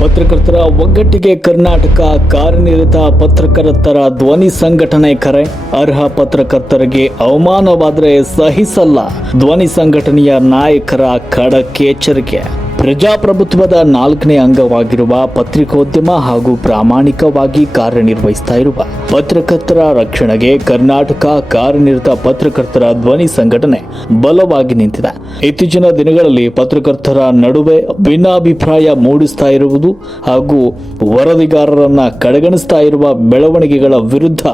ಪತ್ರಕರ್ತರ ಒಗ್ಗಟ್ಟಿಗೆ ಕರ್ನಾಟಕ ಕಾರ್ಯನಿರತ ಪತ್ರಕರ್ತರ ಧ್ವನಿ ಸಂಘಟನೆ ಕರೆ. ಅರ್ಹ ಪತ್ರಕರ್ತರಿಗೆ ಅವಮಾನವಾದರೆ ಸಹಿಸಲ್ಲ. ಧ್ವನಿ ಸಂಘಟನೆಯ ನಾಯಕರ ಖಡಕ್ ಎಚ್ಚರಿಕೆ. ಪ್ರಜಾಪ್ರಭುತ್ವದ 4ನೇ ಅಂಗವಾಗಿರುವ ಪತ್ರಿಕೋದ್ಯಮ ಹಾಗೂ ಪ್ರಾಮಾಣಿಕವಾಗಿ ಕಾರ್ಯನಿರ್ವಹಿಸ್ತಾ ಇರುವ ಪತ್ರಕರ್ತರ ರಕ್ಷಣೆಗೆ ಕರ್ನಾಟಕ ಕಾರ್ಯನಿರತ ಪತ್ರಕರ್ತರ ಧ್ವನಿ ಸಂಘಟನೆ ಬಲವಾಗಿ ನಿಂತಿದೆ. ಇತ್ತೀಚಿನ ದಿನಗಳಲ್ಲಿ ಪತ್ರಕರ್ತರ ನಡುವೆ ಭಿನ್ನಾಭಿಪ್ರಾಯ ಮೂಡಿಸ್ತಾ ಇರುವುದು ಹಾಗೂ ವರದಿಗಾರರನ್ನ ಕಡೆಗಣಿಸ್ತಾ ಇರುವ ಬೆಳವಣಿಗೆಗಳ ವಿರುದ್ಧ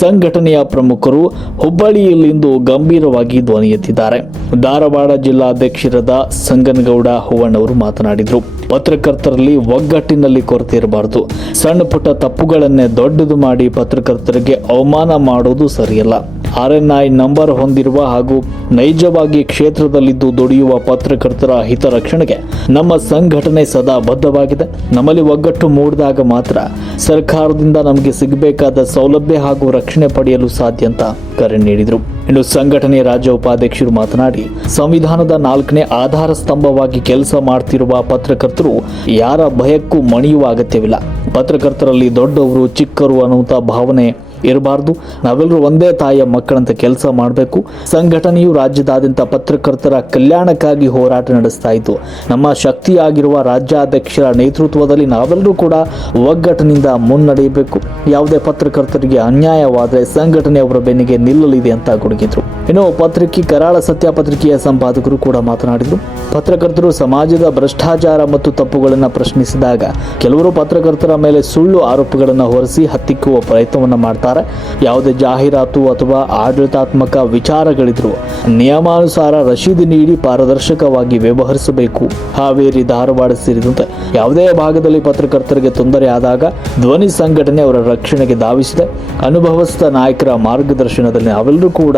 ಸಂಘಟನೆಯ ಪ್ರಮುಖರು ಹುಬ್ಬಳ್ಳಿಯಲ್ಲಿಂದು ಗಂಭೀರವಾಗಿ ಧ್ವನಿ ಎತ್ತಿದ್ದಾರೆ. ಧಾರವಾಡ ಜಿಲ್ಲಾಧ್ಯಕ್ಷರಾದ ಸಂಗನಗೌಡ ಹೂವಣ್ಣ ಅವರು ಮಾತನಾಡಿದರು. ಪತ್ರಕರ್ತರಲ್ಲಿ ಒಗ್ಗಟ್ಟಿನಲ್ಲಿ ಕೊರತೆ ಇರಬಾರದು. ಸಣ್ಣ ಪುಟ್ಟ ತಪ್ಪುಗಳನ್ನೇ ದೊಡ್ಡದು ಮಾಡಿ ಪತ್ರಕರ್ತರಿಗೆ ಅವಮಾನ ಮಾಡೋದು ಸರಿಯಲ್ಲ. RNI ನಂಬರ್ ಹೊಂದಿರುವ ಹಾಗೂ ನೈಜವಾಗಿ ಕ್ಷೇತ್ರದಲ್ಲಿದ್ದು ದುಡಿಯುವ ಪತ್ರಕರ್ತರ ಹಿತರಕ್ಷಣೆಗೆ ನಮ್ಮ ಸಂಘಟನೆ ಸದಾ ಬದ್ಧವಾಗಿದೆ. ನಮ್ಮಲ್ಲಿ ಒಗ್ಗಟ್ಟು ಮೂಡಿದಾಗ ಮಾತ್ರ ಸರ್ಕಾರದಿಂದ ನಮಗೆ ಸಿಗಬೇಕಾದ ಸೌಲಭ್ಯ ಹಾಗೂ ರಕ್ಷಣೆ ಪಡೆಯಲು ಸಾಧ್ಯ ಅಂತ ಕರೆ ನೀಡಿದರು. ಇನ್ನು ಸಂಘಟನೆಯ ರಾಜ್ಯ ಉಪಾಧ್ಯಕ್ಷರು ಮಾತನಾಡಿ, ಸಂವಿಧಾನದ 4ನೇ ಆಧಾರ ಸ್ತಂಭವಾಗಿ ಕೆಲಸ ಮಾಡ್ತಿರುವ ಪತ್ರಕರ್ತರು ಯಾರ ಭಯಕ್ಕೂ ಮಣಿಯುವ ಅಗತ್ಯವಿಲ್ಲ. ಪತ್ರಕರ್ತರಲ್ಲಿ ದೊಡ್ಡವರು ಚಿಕ್ಕರು ಅನ್ನುವಂಥ ಭಾವನೆ ಇರಬಾರ್ದು. ನಾವೆಲ್ಲರೂ ಒಂದೇ ತಾಯಿಯ ಮಕ್ಕಳಂತ ಕೆಲಸ ಮಾಡಬೇಕು. ಸಂಘಟನೆಯು ರಾಜ್ಯದಾದ್ಯಂತ ಪತ್ರಕರ್ತರ ಕಲ್ಯಾಣಕ್ಕಾಗಿ ಹೋರಾಟ ನಡೆಸ್ತಾ ಇತ್ತು. ನಮ್ಮ ಶಕ್ತಿಯಾಗಿರುವ ರಾಜ್ಯಾಧ್ಯಕ್ಷರ ನೇತೃತ್ವದಲ್ಲಿ ನಾವೆಲ್ಲರೂ ಕೂಡ ಒಗ್ಗಟ್ಟಿನಿಂದ ಮುನ್ನಡೆಯಬೇಕು. ಯಾವುದೇ ಪತ್ರಕರ್ತರಿಗೆ ಅನ್ಯಾಯವಾದರೆ ಸಂಘಟನೆ ಅವರ ಬೆನ್ನಿಗೆ ನಿಲ್ಲಲಿದೆ ಅಂತ ಗುಡುಗಿದ್ರು. ಇನ್ನು ಪತ್ರಿಕೆ ಕರಾಳ ಸತ್ಯ ಪತ್ರಿಕೆಯ ಸಂಪಾದಕರು ಕೂಡ ಮಾತನಾಡಿದರು. ಪತ್ರಕರ್ತರು ಸಮಾಜದ ಭ್ರಷ್ಟಾಚಾರ ಮತ್ತು ತಪ್ಪುಗಳನ್ನು ಪ್ರಶ್ನಿಸಿದಾಗ ಕೆಲವರು ಪತ್ರಕರ್ತರ ಮೇಲೆ ಸುಳ್ಳು ಆರೋಪಗಳನ್ನು ಹೊರಿಸಿ ಹತ್ತಿಕ್ಕುವ ಪ್ರಯತ್ನವನ್ನು ಮಾಡ್ತಾರೆ. ಯಾವುದೇ ಜಾಹೀರಾತು ಅಥವಾ ಆಡಳಿತಾತ್ಮಕ ವಿಚಾರಗಳಿದ್ರು ನಿಯಮಾನುಸಾರ ರಶೀದಿ ನೀಡಿ ಪಾರದರ್ಶಕವಾಗಿ ವ್ಯವಹರಿಸಬೇಕು. ಹಾವೇರಿ, ಧಾರವಾಡ ಸೇರಿದಂತೆ ಯಾವುದೇ ಭಾಗದಲ್ಲಿ ಪತ್ರಕರ್ತರಿಗೆ ತೊಂದರೆ ಆದಾಗ ಧ್ವನಿ ಸಂಘಟನೆ ಅವರ ರಕ್ಷಣೆಗೆ ಧಾವಿಸಿದೆ. ಅನುಭವಸ್ಥ ನಾಯಕರ ಮಾರ್ಗದರ್ಶನದಲ್ಲಿ ನಾವೆಲ್ಲರೂ ಕೂಡ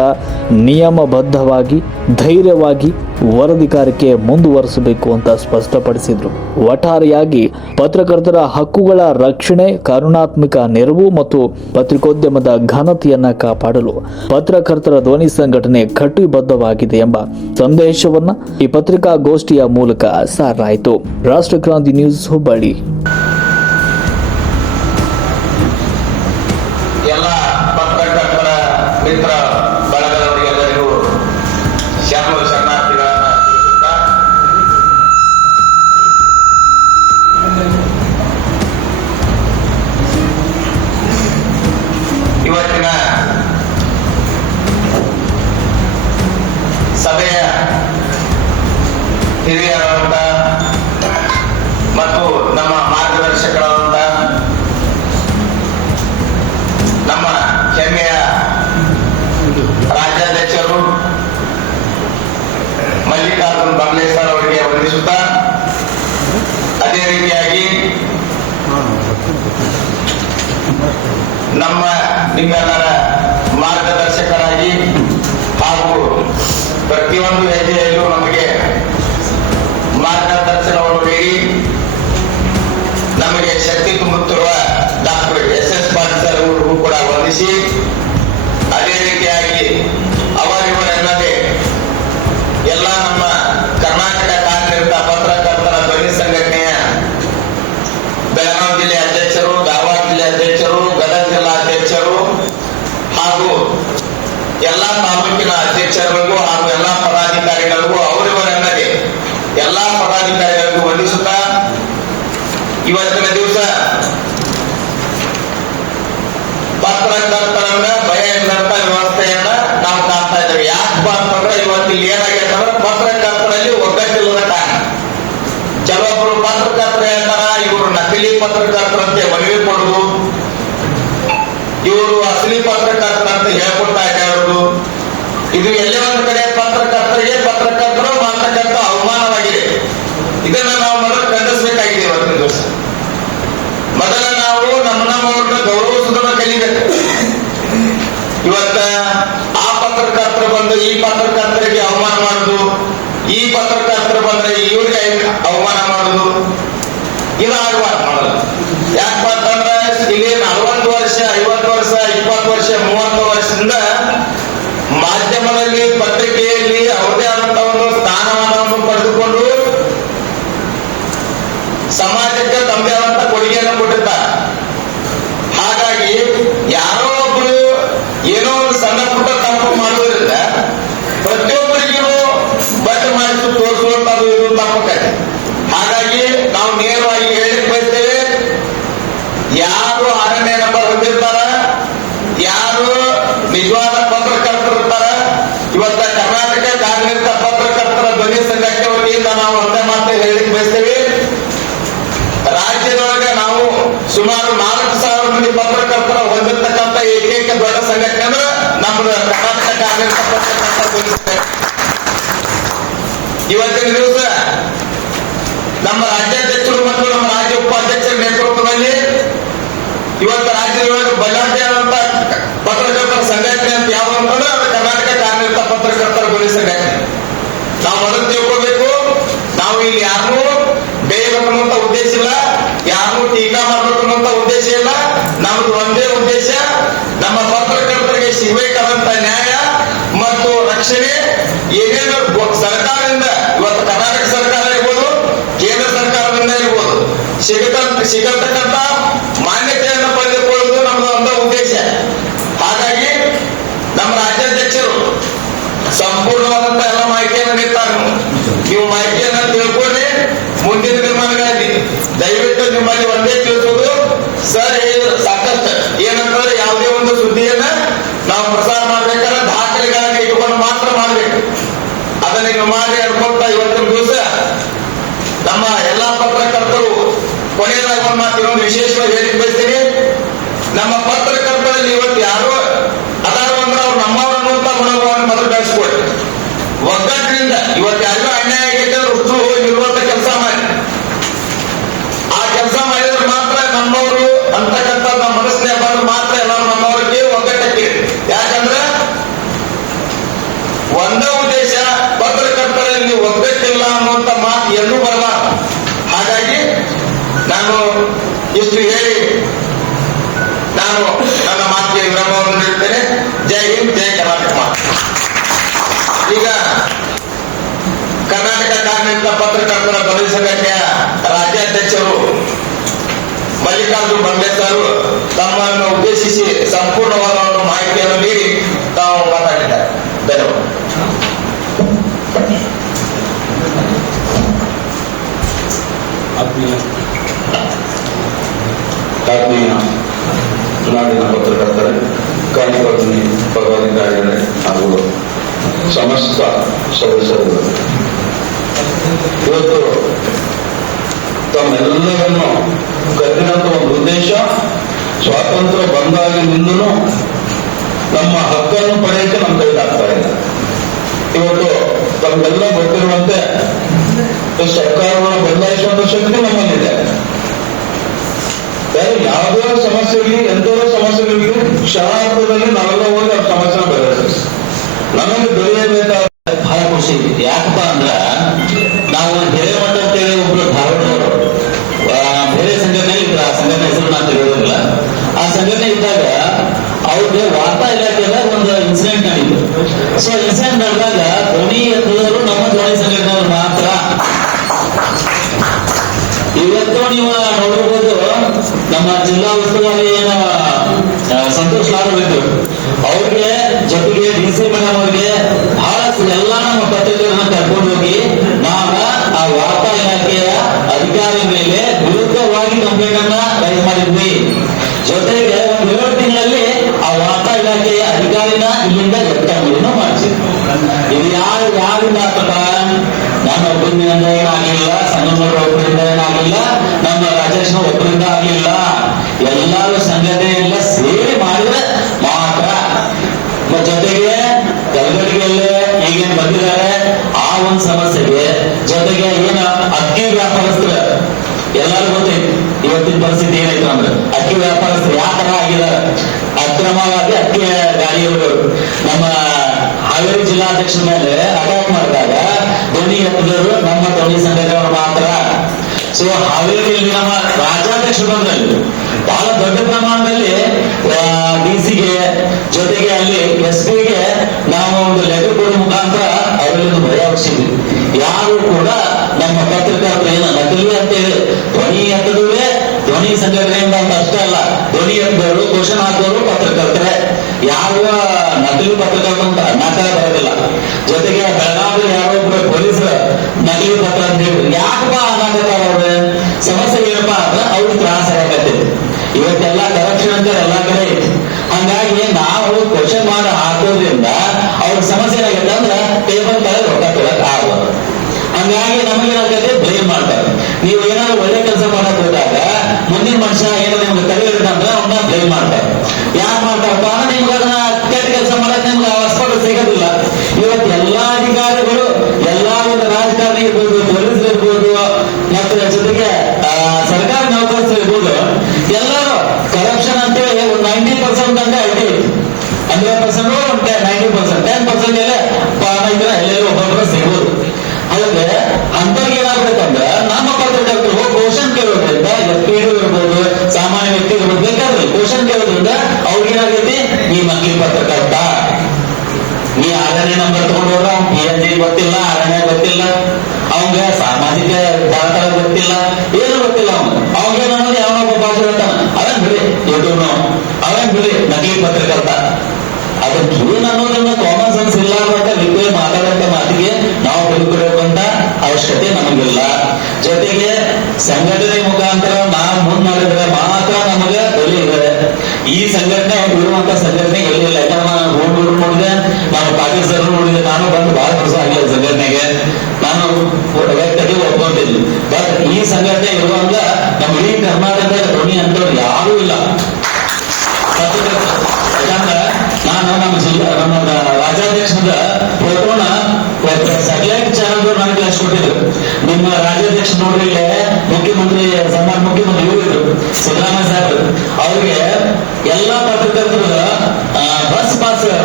ನಿಯಮಬದ್ಧವಾಗಿ ಧೈರ್ಯವಾಗಿ ವರದಿಗಾರಿಕೆ ಮುಂದುವರಿಸಬೇಕು ಅಂತ ಸ್ಪಷ್ಟಪಡಿಸಿದ್ರು. ಒಟ್ಟಾರೆಯಾಗಿ ಪತ್ರಕರ್ತರ ಹಕ್ಕುಗಳ ರಕ್ಷಣೆ, ಕರುಣಾತ್ಮಕ ನೆರವು ಮತ್ತು ಪತ್ರಿಕೋದ್ಯಮದ ಘನತೆಯನ್ನ ಕಾಪಾಡಲು ಪತ್ರಕರ್ತರ ಧ್ವನಿ ಸಂಘಟನೆ ಕಟಿಬದ್ಧವಾಗಿದೆ ಎಂಬ ಸಂದೇಶವನ್ನ ಈ ಪತ್ರಿಕಾಗೋಷ್ಠಿಯ ಮೂಲಕ ಸಾರಲಾಯಿತು. ರಾಷ್ಟ್ರಕ್ರಾಂತಿ ನ್ಯೂಸ್, ಹುಬ್ಬಳ್ಳಿ. ಇವತ್ತಿನ ಸಭೆಯ ಹಿರಿಯರಾದಂಥ ಮತ್ತು ನಮ್ಮ ಮಾರ್ಗದರ್ಶಕರಾದಂಥ ನಮ್ಮ ಹೆಮ್ಮೆಯ ರಾಜ್ಯಾಧ್ಯಕ್ಷರು ಮಲ್ಲಿಕಾರ್ಜುನ್ ಬಂಗ್ಲೇಶ್ವರ್ ಅವರಿಗೆ ವಂದಿಸುತ್ತಾ, ಅದೇ ರೀತಿಯಾಗಿ ನಮ್ಮ ನಿಮ್ಮೆಲ್ಲರ ಮಾರ್ಗದರ್ಶಕರಾಗಿ ಹಾಗೂ ಪ್ರತಿಯೊಂದು ಹೆಜ್ಜೆಯಲ್ಲೂ ನಮಗೆ ಮಾರ್ಗದರ್ಶನವನ್ನು ನೀಡಿ ನಮಗೆ ಶಕ್ತಿ ತುಂಬುತ್ತಿರುವ ಡಾಕ್ಟರ್ SS ಪಾಟೀಲ್ ಸರ್ ಅವರಿಗೂ ಕೂಡ ವಂದಿಸಿ, ಅದೇ ರೀತಿಯಾಗಿ ಅವರಿವರೆನ್ನದೇ ಎಲ್ಲ ನಮ್ಮ ಕರ್ನಾಟಕ ಕಾರ್ಯನಿರತ ಪತ್ರಕರ್ತರ ಧ್ವನಿ ಸಂಘಟನೆಯ ಬೆಳಗಾವಿ ಜಿಲ್ಲೆ ಅಧ್ಯಕ್ಷರು, ಧಾರವಾಡ ಜಿಲ್ಲೆ ಅಧ್ಯಕ್ಷರು, ಗದಗ ಜಿಲ್ಲಾ ಅಧ್ಯಕ್ಷರು ಹಾಗೂ ಎಲ್ಲಾ ತಾಲೂಕಿನ ಅಧ್ಯಕ್ಷರುಗಳಿಗೂ ಹಾಗೂ ಎಲ್ಲಾ ಪದಾಧಿಕಾರಿಗಳಿಗೂ ಅವರಿವರೆನ್ನದೇ ಎಲ್ಲಾ ಪದಾಧಿಕಾರಿಗಳಿಗೂ ವಂದಿಸುತ್ತಾ, ಇವತ್ತಿನ ದಿವಸ ಪತ್ರಕರ್ತರನ್ನ ಭಯ ಇಲ್ಲದಂತ ವ್ಯವಸ್ಥೆಯನ್ನ ನಾವು ಕಾಣ್ತಾ ಇದ್ದೇವೆ. ಯಾಕಪ್ಪ ಅಂತಂದ್ರೆ ಇವತ್ತು ಏನಾಗಿದೆ ಅಂದ್ರೆ ಪತ್ರಕರ್ತರಲ್ಲಿ ಒಗ್ಗಟ್ಟಿಲ್ಲದ ಕಾರಣ. ಕೆಲವೊಬ್ಬರು ಪತ್ರಕರ್ತರು ಹೇಳ್ತಾರ, ಇವರು ನಕಲಿ ಪತ್ರಕರ್ತರಂತೆ ಮನವಿ ಕೊಡುದು, ಇವರು ಅಸಲಿ ಪತ್ರಕರ್ತರಂತೆ ಹೇಳ್ಕೊಡ್ತಾ ಇರೋದು, ಇದು ಎಲ್ಲೇ ಒಂದು ಕಡೆ ಪತ್ರಕರ್ತರಿಗೆ ಪತ್ರಕರ್ತರು ಮಾತ್ರಕ್ಕಂತ ಅವಮಾನವಾಗಿದೆ. ಇದನ್ನ ನಾವು ಮೊದಲು ಖಂಡಿಸಬೇಕಾಗಿದೆ. ಇವತ್ತಿನ ದಿವಸ ಮೊದಲ ನಾವು ನಮ್ಮವ್ರನ್ನ ಗೌರವಿಸುವುದನ್ನ ಕಲಿಬೇಕು. ಇವತ್ತ ಆ ಪತ್ರಕರ್ತರು ಬಂದು ಈ ಪತ್ರಕರ್ತರಿಗೆ ಅವಮಾನ ಮಾಡುದು, ಈ ಪತ್ರಕರ್ತರು ಬಂದ್ರೆ ಇವ್ರಿಗೆ ಅವಮಾನ ಮಾಡುದು, ಇದು ಆಗಬಾರ್ದು. ಮಾಡಲ್ಲ. ಯಾಕಪ್ಪ ಅಂತಂದ್ರೆ ಇಲ್ಲಿ 40 ವರ್ಷ, 50 ವರ್ಷ, 20 ವರ್ಷ, 30 ವರ್ಷದಿಂದ ನಮ್ಮದು ಕರ್ನಾಟಕ ಕಾಂಗ್ರೆಸ್ ಇವತ್ತಿನ ದಿವಸ ನಮ್ಮ ರಾಜ್ಯಾಧ್ಯಕ್ಷರು ಮತ್ತು ನಮ್ಮ ರಾಜ್ಯ ಉಪಾಧ್ಯಕ್ಷರ ನೇತೃತ್ವದಲ್ಲಿ ಇವತ್ತು ರಾಜ್ಯದೊಳಗೆ ಬಳ್ಳಾರಿಯಾದಂತ ಪತ್ರಕರ್ತರ ಸಂಘಟನೆ ಅಂತ ಯಾವ್ದು ಅಂತಂದ್ರೆ ಅದು ಕರ್ನಾಟಕ ಕಾಂಗ್ರೆಸ್ ಪತ್ರಕರ್ತರ ಧ್ವನಿ ಸಂಘಟನೆ. ನಾವು ಮೊದಲು ತಿಳ್ಕೋಬೇಕು, ನಾವು ಇಲ್ಲಿ ಯಾರನ್ನೂ ಬೇಯಬೇಕನ್ನುವಂತ ಉದ್ದೇಶ ಇಲ್ಲ, ಯಾರನ್ನೂ ಟೀಕಾ ಮಾಡಬೇಕನ್ನುವಂತ ಉದ್ದೇಶ ಇಲ್ಲ. ನಮ್ದು ಒಂದೇ ಉದ್ದೇಶ, ನಮ್ಮ ಪತ್ರಕರ್ತರಿಗೆ ಸಿಗಬೇಕಾದಂತ ನ್ಯಾಯ ಮತ್ತು ರಕ್ಷಣೆ ಏನೇನು ಸರ್ಕಾರದಿಂದ, ಇವತ್ತು ಕರ್ನಾಟಕ ಸರ್ಕಾರ ಇರ್ಬೋದು, ಕೇಂದ್ರ ಸರ್ಕಾರದಿಂದ ಇರ್ಬೋದು, ಸಿಗತಕ್ಕಂತ ಮಾನ್ಯತೆಯನ್ನು ಪಡೆದುಕೊಳ್ಳುವುದು ನಮ್ದು ಒಂದು ಉದ್ದೇಶ. ಹಾಗಾಗಿ ನಮ್ಮ ರಾಜ್ಯಾಧ್ಯಕ್ಷರು ಸಂಪೂರ್ಣವಾದಂತ ಎಲ್ಲ ಮಾಹಿತಿಯನ್ನು ನೀಡ್ತಾರೆ. ನೀವು ಮಾಹಿತಿಯನ್ನು ತಿಳ್ಕೊಳ್ಳಿ, ಮುಂದಿನ ದಿನಮಾನಗಳಲ್ಲಿ ದಯವಿಟ್ಟು ನಿಮ್ಮಲ್ಲಿ ಒಂದೇ ತಿಳಿಸುವುದು, ಸರ್ ಹೇಳಿದ್ರು ಸಾಕಷ್ಟು. ಏನಂತಂದ್ರೆ ಯಾವುದೇ ಒಂದು ಸುದ್ದಿಯನ್ನ ನಾವು ಪ್ರಸಾರ ಮಾಡ್ಬೇಕಾದ್ರೆ ದಾಖಲೆಗಳನ್ನ ಇಟ್ಟುಕೊಂಡು ಮಾತ್ರ ಮಾಡಬೇಕು. ಅದನ್ನ ನೀವು ಮಾಡಿ ಅನ್ಕೊಂತ ಇವತ್ತಿನ ದಿವಸ ನಮ್ಮ ಎಲ್ಲಾ ಪತ್ರಕರ್ತರು ಕೊನೆಯದಾಗಿ ಒಂದು ಮಾತು ಇನ್ನೊಂದು ವಿಶೇಷವಾಗಿ ಹೇಳಿ ಬಯಸ್ತೀನಿ. ನಮ್ಮ ಪತ್ರಕರ್ತರಲ್ಲಿ ಇವತ್ತು ಯಾರು ಅದಾರ ಅಂದ್ರೆ ಅವ್ರು ನಮ್ಮವ್ರು ಅನ್ನುವಂತ ಮನೋಭಾವನೆ ಮೊದಲು ಬೆಳೆಸ್ಕೊಡಿ. ಒಗ್ಗಟ್ಟಿನಿಂದ ಇವತ್ತು ಯಾರಿಗೂ ಅನ್ಯಾಯ ಆಗೈತೆ ಉಷ್ಟು ನಿಲ್ಲುವಂತ ಕೆಲಸ ಮಾಡಿ, ಆ ಕೆಲಸ ಮಾಡಿದ್ರೆ ಮಾತ್ರ ನಮ್ಮವರು ಅಂತಕ್ಕಂಥ ನಮ್ಮ ಮನಸ್ಸಿನ ಬಂದ್ರೆ ಮಾತ್ರ ಎಲ್ಲರೂ ನಮ್ಮವ್ರಿಗೆ ಒಗ್ಗಟ್ಟಕ್ಕೆ. ಯಾಕಂದ್ರೆ ಒಂದೇ ಉದ್ದೇಶ, ಪತ್ರಕರ್ತರಲ್ಲಿ ಒಗ್ಗಟ್ಟಿಲ್ಲ ಅನ್ನುವಂತ ಮಾತು ಎಲ್ಲೂ ಬರಬಾರ್ದು. ಹಾಗಾಗಿ ನಾನು ಇಷ್ಟು ಹೇಳಿ ನಾನು ನನ್ನ ಮಾತಿಗೆ ವಿರಾಮವನ್ನು ನೀಡುತ್ತೇನೆ. ಜೈ ಹಿಂದ್, ಜೈ ಕರ್ನಾಟಕ. ಈಗ ಕರ್ನಾಟಕ ಕಾಂಗ್ರೆಸ್ ಪತ್ರಕರ್ತರ ಧ್ವನಿ ಸಂಘಟನೆಯ ರಾಜ್ಯಾಧ್ಯಕ್ಷರು ಮಲ್ಲಿಕಾರ್ಜುನ್ ಬಂಡೆ ಸರ್ ತಮ್ಮನ್ನು ಉದ್ದೇಶಿಸಿ ಸಂಪೂರ್ಣವಾದ ಒಂದು ಮಾಹಿತಿಯನ್ನು ನೀಡಿ ತಾವು ಮಾತಾಡಿದ್ದಾರೆ. ಧನ್ಯವಾದ. ಆತ್ಮೀಯ ನಾಡಿನ ಪತ್ರಕರ್ತರೇ, ಕಾರ್ಯಕರ್ತನಿ ಪದಾಧಿಕಾರಿಗಳೇ ಹಾಗೂ ಸಮಸ್ತ ಸದಸ್ಯರು, ಇವತ್ತು ತಮ್ಮೆಲ್ಲರನ್ನು ಕರೆದಿರುವಂತ ಒಂದು ಉದ್ದೇಶ, ಸ್ವಾತಂತ್ರ್ಯ ಬಂದಾಗಿನಿಂದಲೂ ನಮ್ಮ ಹಕ್ಕನ್ನು ಪಡೆಯಕ್ಕೆ ನಮ್ಮ ಕೈಲಾಗ್ತಾ ಇಲ್ಲ. ಇವತ್ತು ತಮ್ಮೆಲ್ಲ ಗೊತ್ತಿರುವಂತೆ ಸರ್ಕಾರವನ್ನು ಬದಲಾಯಿಸುವಂತ ಶಕ್ತಿ ನಮ್ಮಲ್ಲಿದೆ. ಯಾವುದೇ ಸಮಸ್ಯೆ ಇರಲಿ, ಎಂಥದೇ ಸಮಸ್ಯೆ ಇರಲಿ, ಕ್ಷಣಾರ್ಥದಲ್ಲಿ ನಾವೆಲ್ಲ ಹೋಗಿ ಅವ್ರ ಸಮಸ್ಯೆನ ಬಗೆಹರಿಸಿ ನಮಗೆ ದೊರೆಯಬೇಕಾದ ಬಹಳ ಖುಷಿ ಇದೆ. ಯಾಕಪ್ಪ ಅಂದ್ರ ನಾವು ಹಿರೇಮಠ ಅಂತೇಳಿ ಒಬ್ರು ಧಾರವಾಡದವರು ಬೇರೆ ಸಂಘಟನೆ ಇದ್ರ, ಆ ಸಂಘಟನೆ ಹೆಸರು ನಾನು ತಿಳಿಯೋದಿಲ್ಲ. ಆ ಸಂಘಟನೆ ಇದ್ದಾಗ ಅವ್ರಿಗೆ ವಾರ್ತಾ ಇಲಾಖೆದಾಗ ಒಂದು ಇನ್ಸಿಡೆಂಟ್ ನಡೀತು. ಸೊ ಇನ್ಸಿಡೆಂಟ್ ನಡೆದಾಗ ಧ್ವನಿ ಎತ್ತದವರು ನಮ್ಮ ಧ್ವನಿ ಸಂಘಟನೆಯವರು ಮಾತ್ರ. ಇವತ್ತು ನೀವು ನೋಡಿರ್ಬೋದು, ನಮ್ಮ ಜಿಲ್ಲಾ ಉಸ್ತುವಾರಿ ಸಂತೋಷ್ ಲಾಲ್ ಇದ್ರು, ಅವ್ರಿಗೆ ಜೊತೆಗೆ DC ಮೇಡಮ್ ಅವ್ರಿಗೆ ಬಹಳಷ್ಟು ಎಲ್ಲಾ ನಮ್ಮ ಪತ್ರಿಕೆಗಳನ್ನ ಕರ್ಕೊಂಡು ಹೋಗಿ ನಾವ ಆ ವಾರ್ತಾ ಇಲಾಖೆಯ ಅಧಿಕಾರಿ ಮೇಲೆ ವಿರುದ್ಧವಾಗಿ ಕಂಪ್ಲೇಂಟ್ ಅನ್ನ ರೈಸ್ ಮಾಡಿದ್ವಿ. ಜೊತೆಗೆ ಒಂದು 7 ತಿಂಗಳಲ್ಲಿ ಆ ವಾರ್ತಾ ಇಲಾಖೆಯ ಅಧಿಕಾರಿನ ಇಲ್ಲಿಂದ ಎತ್ತಂಗಡಿನೂ ಮಾಡಿಸಿದ್ವಿ. ಇದು ಯಾರಿಂದ ಆಗ್ತದ? ನಾನು ಒಬ್ಬರಿಂದ ಏನಾಗಲಿಲ್ಲ, ಸಂಗಮರ ಒಬ್ಬರಿಂದ ಏನಾಗಲಿಲ್ಲ, ನಮ್ಮ ರಾಜೇಶ್ನ ಒಬ್ಬರಿಂದ ಆಗಲಿಲ್ಲ. ಎಲ್ಲರೂ ಸಂಘಟನೆಯೆಲ್ಲ ಸೇರಿ ಮಾಡಿದ್ರೆ ಮಾತ್ರ. ಜೊತೆಗೆ ಕಲಗಡಿಗೆಲ್ಲೇ ಈಗೇನ್ ಬಂದಿದ್ದಾರೆ ಆ ಒಂದು ಸಮಸ್ಯೆಗೆ, ಜೊತೆಗೆ ಏನ ಅಕ್ಕಿ ವ್ಯಾಪಾರಸ್ಥರ ಎಲ್ಲರೂ ಗೊತ್ತೈತಿ ಇವತ್ತಿನ ಪರಿಸ್ಥಿತಿ ಏನೈತೆ ಅಂದ್ರೆ, ಅಕ್ಕಿ ವ್ಯಾಪಾರಸ್ಥರು ಯಾವ ತರ ಆಗಿದ್ದಾರೆ. ಅಕ್ರಮವಾಗಿ ಅಕ್ಕಿ ಗಾಡಿಯವರು ನಮ್ಮ ಹಾವೇರಿ ಜಿಲ್ಲಾಧ್ಯಕ್ಷರ ಮೇಲೆ ಅಟ್ಯಾಕ್ ಮಾಡಿದಾಗ ಧ್ವನಿ ಎತ್ತದವರು ನಮ್ಮ ಧ್ವನಿ ಸಂಘಟನೆಯವರು ಮಾತ್ರ. ಸೊ ಹಾವೇರಿಯಲ್ಲಿ ನಮ್ಮ ರಾಜ್ಯಾಧ್ಯಕ್ಷರು ಬಂದಲ್ಲಿ ಬಹಳ ದೊಡ್ಡ ಪ್ರಮಾಣದಲ್ಲಿ DC-ಗೆ ಜೊತೆಗೆ ಅಲ್ಲಿ SP-ಗೆ ನಾವು ಒಂದು ಲೆಟರ್ ಕೊಡುವ ಮುಖಾಂತರ ಅವರಲ್ಲಿ ಭಯ ಹೊರಿಸಿದ್ವಿ. ಯಾರು ಕೂಡ ನಮ್ಮ ಪತ್ರಕರ್ತರು ಏನು ನಕಲಿ ಅಂತೇಳಿ ಧ್ವನಿ ಎತ್ತದುವೆ ಧ್ವನಿ ಸಂಘಟನೆಯಿಂದ ಅಂತ ಅಷ್ಟೇ ಅಲ್ಲ, ಧ್ವನಿ ಎತ್ತದವರು ಕ್ವಶನ್ ಹಾಕೋರು ಪತ್ರಕರ್ತರೆ. ಯಾವ ನಕಲಿ ಪತ್ರಕರ್ತರು ಅಂತ ನಕಲ ಬರೋದಿಲ್ಲ. ಜೊತೆಗೆ ಬೆಳಗಾವಿ ಯಾರೊಬ್ರು ಪೊಲೀಸರು ನಕಲಿ ಪತ್ರ ಅಂತ ಹೇಳಿದ್ರು. ಯಾಕಪ್ಪ ಅನಾಗತ್ತಾರ ಅವ್ರ ಸಮಸ್ಯೆ ಏನಪ್ಪಾ ಅಂದ್ರೆ ಅವ್ರಿಗೆ ತ್ರಾಸ ಆಗತ್ತೆ. ಇವತ್ತೆಲ್ಲ ಕರಪ್ಷನ್ ಅಂತ ಎಲ್ಲಾ ಕಡೆ ಐತಿ. ಹಂಗಾಗಿ ನಾವು ಕ್ವಶನ್ ಮಾಡಿ ಹಾಕೋದ್ರಿಂದ ಅವ್ರ ಸಮಸ್ಯೆ ಏನಾಗತ್ತೆ ಅಂದ್ರೆ ಟೇಬಲ್ ಕೆಳಗೆ ರೊಕ್ಕ ಕೊಡಕ್ ಆಗೋದು. ಹಂಗಾಗಿ ನಮಗೇನಾಗತ್ತೆ, ಬ್ಲೇಮ್ ಮಾಡ್ತಾರೆ. ನೀವು ಏನಾದ್ರು ಒಳ್ಳೆ ಕೆಲಸ ಮಾಡಕ್ ಹೋದಾಗ ಮುಂದಿನ ಮನುಷ್ಯ ಏನಾದ್ರು ನಿಮ್ಗೆ ತಲೆ ಅಂದ್ರೆ ಅವನ್ನ ಬ್ಲೇಮ್ ಮಾಡ್ತಾರೆ. ಯಾಕೆ ಮಾಡ್ತಾರಪ್ಪ ಅಂದ್ರೆ ನಿಮ್ಗೆ ಅದನ್ನ ಕೆಟ್ಟ ಕೆಲಸ ಮಾಡಕ್ ಈ ಸಂಘಟನೆ ಇರುವಂತ ಸಂಘಟನೆ ಎಲ್ಲಿಲ್ಲ. ಯಾಕಂದ್ರೆ ನಾನು ರೋಡ್ ನೋಡಿದೆ, ನಾನು ಪಾಟೀಲ್ ಸರ್ ನೋಡಿದೆ, ನಾನು ಬಂದು ಬಹಳ ವರ್ಷ ಆಗಿಲ್ಲ ಸಂಘಟನೆಗೆ, ನಾನು ವ್ಯಕ್ತಿಗೆ ಒಪ್ಕೊಂಡಿದ್ವಿ. ಬಟ್ ಈ ಸಂಘಟನೆ ಇರುವಾಗ ನಮ್ಮ ಇಡೀ ಕರ್ನಾಟಕದ ಧ್ವನಿ ಅಂತವ್ರು ಯಾರೂ ಇಲ್ಲ. ಯಾಕಂದ್ರೆ ನಾನು ನಮ್ಮ ರಾಜ್ಯಾಧ್ಯಕ್ಷದ ಫೋಟೋನ ಸ್ಯಾಟಲೈಟ್ ಚಾನಲ್ ನನಗೆ ಕಳಿಸ್ಕೊಟ್ಟಿದ್ರು. ನಿಮ್ಮ ರಾಜ್ಯಾಧ್ಯಕ್ಷ ನೋಡ್ರಿ, ಮುಖ್ಯಮಂತ್ರಿ ಸನ್ಮಾನ ಮುಖ್ಯಮಂತ್ರಿ ಇವರು ಸಿದ್ದರಾಮಯ್ಯ ಸಾಹೇಬ್ ಅವ್ರಿಗೆ ಎಲ್ಲಾ ಪತ್ರಕರ್ತರು